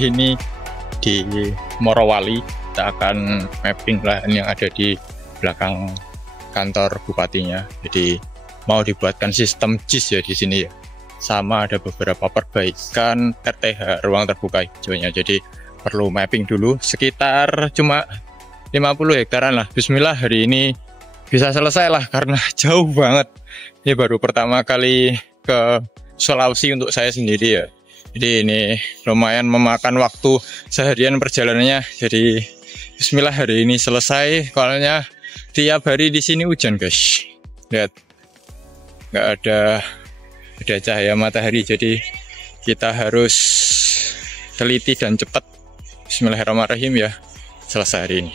kali ini di Morowali. Kita akan mapping lahan yang ada di belakang kantor bupatinya. Jadi mau dibuatkan sistem JIS ya di sini ya. Sama ada beberapa perbaikan RTH, ruang terbuka hijaunya. Jadi perlu mapping dulu sekitar cuma 50 hektaran lah. Bismillah hari ini bisa selesai lah karena jauh banget. Ini baru pertama kali ke Sulawesi untuk saya sendiri ya. Jadi ini lumayan memakan waktu seharian perjalanannya. Jadi bismillah hari ini selesai. Soalnya tiap hari di sini hujan guys. Lihat, nggak ada cahaya matahari. Jadi kita harus teliti dan cepat. Bismillahirrahmanirrahim ya. Selesai hari ini.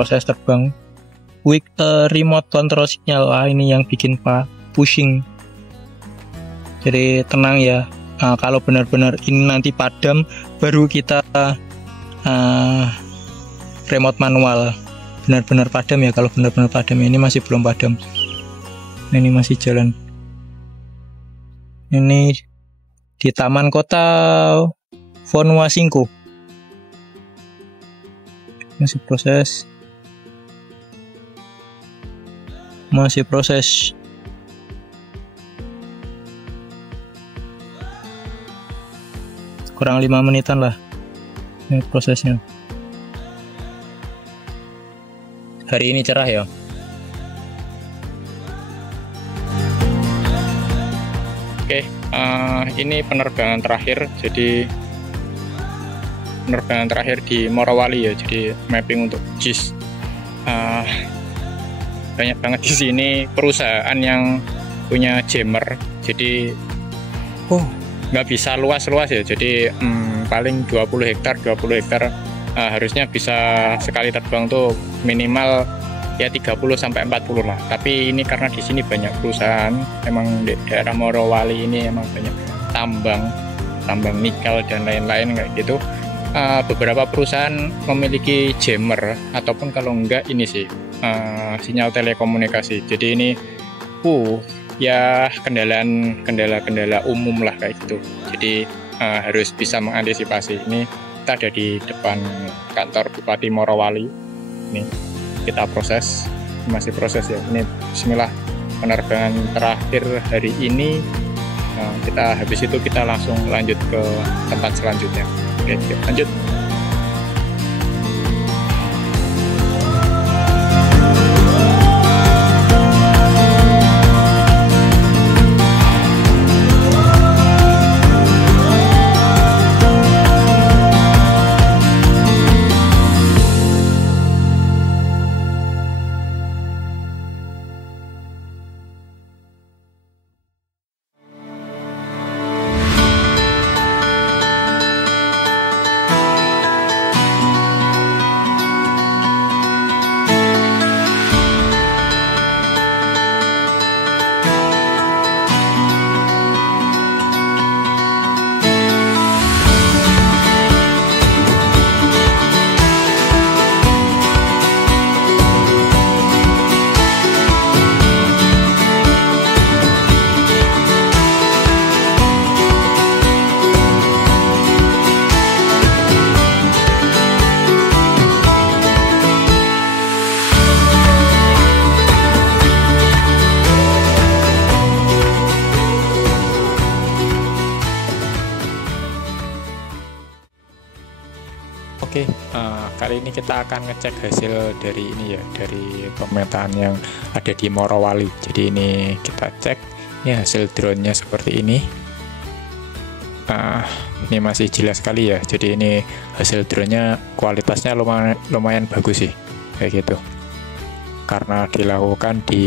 proses terbang. Remote control signal ini yang bikin pushing. Jadi tenang ya. Kalau benar-benar ini nanti padam, baru kita remote manual. Benar-benar padam ya. Kalau benar-benar padam, ini masih belum padam. Ini masih jalan. Ini di Taman Kota Vanuatu. Masih proses. Kurang 5 menitan lah ini prosesnya. Hari ini cerah ya. Oke, ini penerbangan terakhir. Jadi penerbangan terakhir di Morowali ya. Jadi mapping untuk JIS. Banyak banget di sini perusahaan yang punya jammer. Jadi nggak bisa luas-luas ya. Jadi paling 20 hektar harusnya bisa sekali terbang tuh minimal ya 30 sampai 40 lah. Tapi ini karena di sini banyak perusahaan, emang di daerah Morowali ini emang banyak tambang nikel dan lain-lain kayak gitu. Beberapa perusahaan memiliki jammer ataupun kalau enggak ini sih sinyal telekomunikasi. Jadi ini ya kendala umum lah kayak gitu. Jadi harus bisa mengantisipasi. Ini kita ada di depan kantor Bupati Morowali. Ini kita masih proses ya. Ini bismillah, penerbangan terakhir hari ini. Kita habis itu kita langsung lanjut ke tempat selanjutnya. Oke, lanjut. Oke, kali ini kita akan ngecek hasil dari ini ya, dari pemetaan yang ada di Morowali. Jadi ini kita cek, ini hasil drone-nya seperti ini. Ini masih jelas sekali ya. Jadi ini hasil drone-nya kualitasnya lumayan bagus sih, kayak gitu. Karena dilakukan di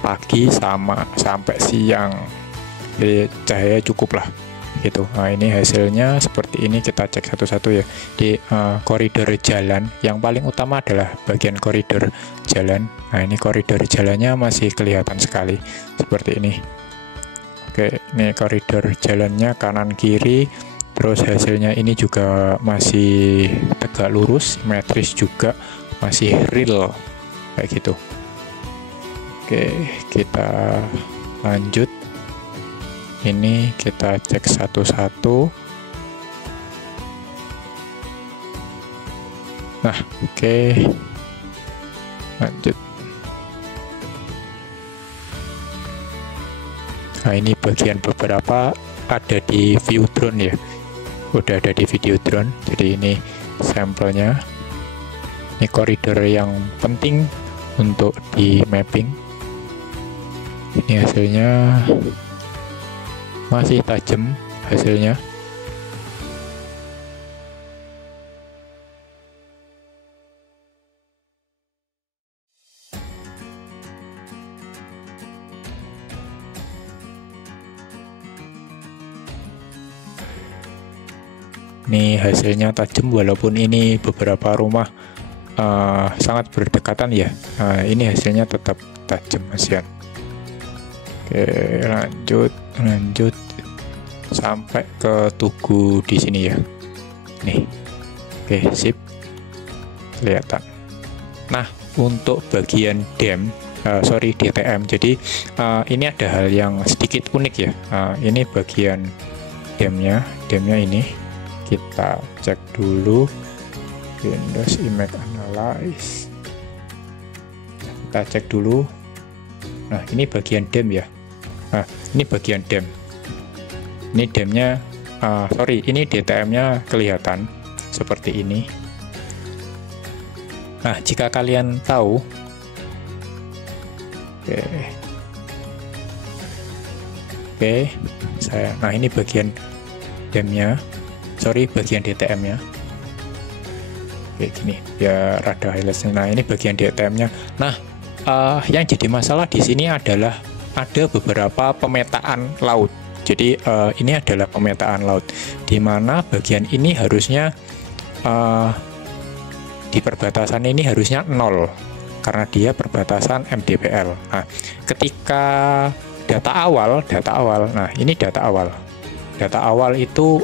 pagi sampai siang, jadi cahaya cukup lah. Gitu. Nah, ini hasilnya seperti ini. Kita cek satu-satu ya. Di koridor jalan yang paling utama adalah bagian koridor jalan. Nah, ini koridor jalannya masih kelihatan sekali seperti ini. Oke, ini koridor jalannya kanan kiri. Terus hasilnya ini juga masih tegak lurus, simetris juga, masih real kayak gitu. Oke, kita lanjut. Ini kita cek satu-satu. Nah, oke. Lanjut. Nah, ini bagian beberapa ada di view drone ya. Udah ada di video drone. Jadi ini sampelnya. Ini koridor yang penting untuk di mapping. Ini hasilnya masih tajam hasilnya. Ini hasilnya tajam walaupun ini beberapa rumah sangat berdekatan ya. Ini hasilnya tetap tajam ASEAN. Oke, lanjut sampai ke tugu di sini ya. Nih. Oke, sip. Kelihatan. Nah, untuk bagian DTM. Jadi ini ada hal yang sedikit unik ya. Ini bagian demnya ini kita cek dulu. Windows Image Analyze. Kita cek dulu. Nah, ini bagian dem ya. Nah, ini bagian dem. Ini demnya, ini DTM-nya kelihatan seperti ini. Nah, jika kalian tahu, nah ini bagian demnya, bagian DTM-nya. Kayak gini, ya rada highlight-nya. Nah, ini bagian DTM-nya. Nah, yang jadi masalah di sini adalah ada beberapa pemetaan laut. Jadi ini adalah pemetaan laut, di mana bagian ini harusnya di perbatasan ini harusnya 0 karena dia perbatasan MDPL. Nah, ketika data awal, nah ini data awal. Data awal itu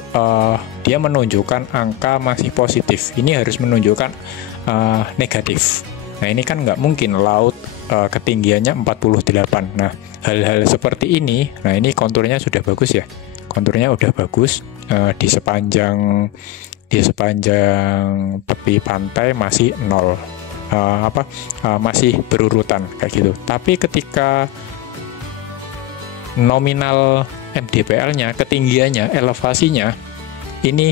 dia menunjukkan angka masih positif. Ini harus menunjukkan negatif. Nah, ini kan nggak mungkin laut ketinggiannya 48. Nah, hal-hal seperti ini, nah ini konturnya sudah bagus ya. Konturnya udah bagus di sepanjang tepi pantai masih 0. Masih berurutan kayak gitu. Tapi ketika nominal MDPL-nya, ketinggiannya, elevasinya ini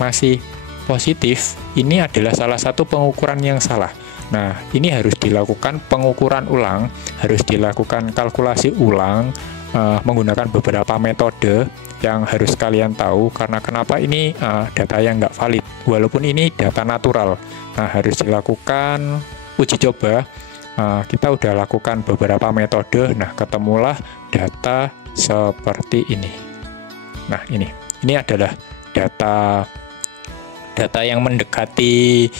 masih positif, ini adalah salah satu pengukuran yang salah. Nah, ini harus dilakukan pengukuran ulang, harus dilakukan kalkulasi ulang menggunakan beberapa metode yang harus kalian tahu. Karena kenapa ini data yang nggak valid, walaupun ini data natural. Nah, harus dilakukan uji coba. Kita udah lakukan beberapa metode, nah ketemulah data seperti ini. Nah, ini adalah data yang mendekati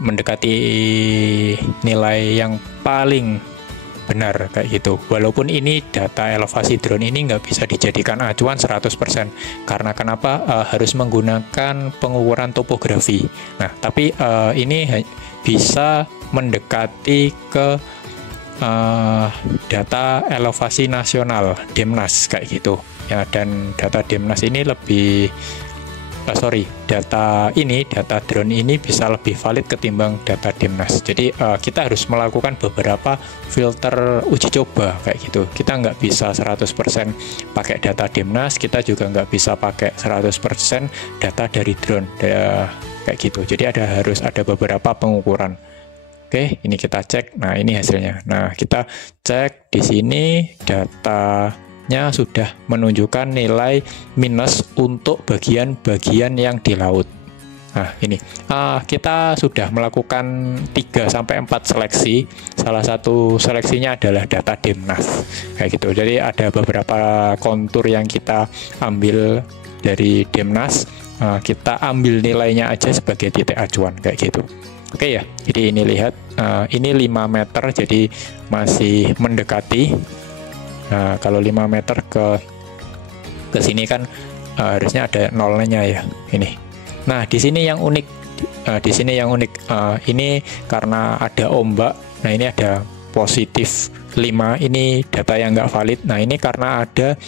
mendekati nilai yang paling benar kayak gitu. Walaupun ini data elevasi drone ini nggak bisa dijadikan acuan 100%. Karena kenapa? Harus menggunakan pengukuran topografi. Nah, tapi ini bisa mendekati ke data elevasi nasional Demnas kayak gitu ya. Dan data Demnas ini lebih data drone ini bisa lebih valid ketimbang data Demnas. Jadi kita harus melakukan beberapa filter uji coba kayak gitu. Kita nggak bisa 100% pakai data Demnas, kita juga nggak bisa pakai 100% data dari drone kayak gitu. Jadi harus ada beberapa pengukuran. Oke, ini kita cek. Nah, ini hasilnya. Nah, kita cek di sini datanya sudah menunjukkan nilai minus untuk bagian-bagian yang di laut. Nah, ini kita sudah melakukan 3-4 seleksi. Salah satu seleksinya adalah data Demnas kayak gitu. Jadi ada beberapa kontur yang kita ambil dari Demnas, kita ambil nilainya aja sebagai titik acuan kayak gitu. Oke ya, jadi ini lihat, ini 5 meter, jadi masih mendekati. Nah, kalau 5 meter ke sini kan harusnya ada nolnya ya, ini. Nah, di sini yang unik, ini karena ada ombak. Nah, ini ada positif 5, ini data yang nggak valid. Nah, ini karena ada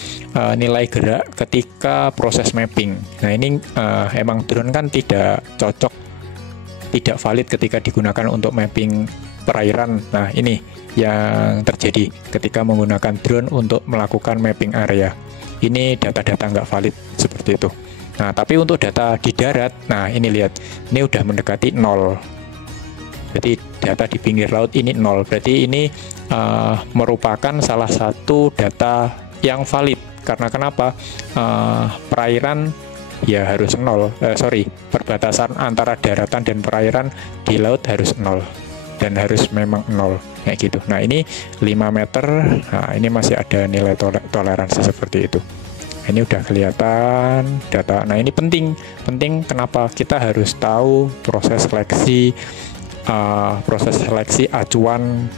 nilai gerak ketika proses mapping. Nah, ini emang drone kan tidak cocok, tidak valid ketika digunakan untuk mapping perairan. Nah, ini yang terjadi ketika menggunakan drone untuk melakukan mapping area. Ini data-data nggak valid seperti itu. Nah, tapi untuk data di darat, nah ini lihat, ini udah mendekati 0. Jadi data di pinggir laut ini 0. Berarti ini merupakan salah satu data yang valid. Karena kenapa? Perairan ya harus 0, perbatasan antara daratan dan perairan di laut harus 0 dan harus memang 0 kayak gitu. Nah, ini 5 meter. Nah, ini masih ada nilai toleransi seperti itu. Ini udah kelihatan data. Nah, ini penting kenapa kita harus tahu proses seleksi proses seleksi acuan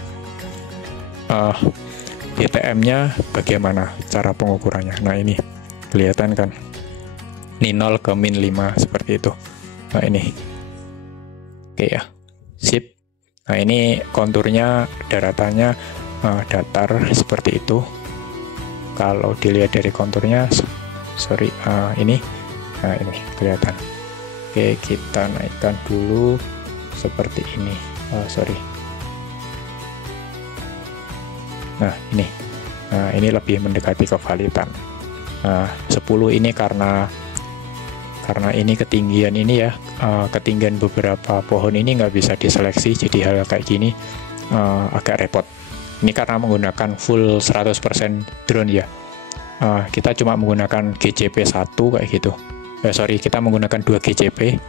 GTM-nya bagaimana cara pengukurannya. Nah ini kelihatan kan, ini 0 ke min 5 seperti itu. Nah ini oke ya, sip. Nah ini konturnya daratannya datar seperti itu. Kalau dilihat dari konturnya, sorry, ini, nah ini kelihatan. Oke, kita naikkan dulu seperti ini. Sorry. Nah ini lebih mendekati kevalitan. 10 ini karena ini ketinggian ini ya, ketinggian beberapa pohon ini nggak bisa diseleksi, jadi hal kayak gini agak repot. Ini karena menggunakan full 100% drone ya. Kita cuma menggunakan GCP 1 kayak gitu. Sorry, kita menggunakan 2 GCP.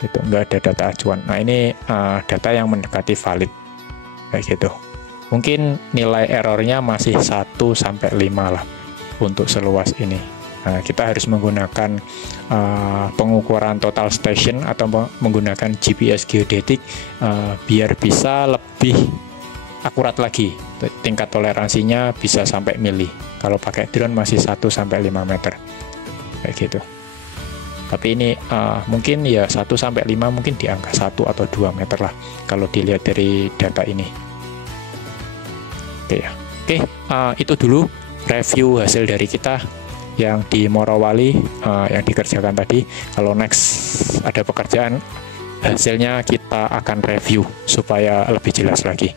Itu nggak ada data acuan. Nah ini data yang mendekati valid kayak gitu. Mungkin nilai errornya masih 1-5 lah untuk seluas ini. Nah, kita harus menggunakan pengukuran total station atau menggunakan GPS geodetik biar bisa lebih akurat lagi. Tingkat toleransinya bisa sampai mili. Kalau pakai drone masih 1-5 meter kayak gitu. Tapi ini mungkin ya 1-5 mungkin di angka 1 atau 2 meter lah kalau dilihat dari data ini. Oke ya. Oke, itu dulu review hasil dari kita yang di Morowali yang dikerjakan tadi. Kalau next ada pekerjaan hasilnya kita akan review supaya lebih jelas lagi.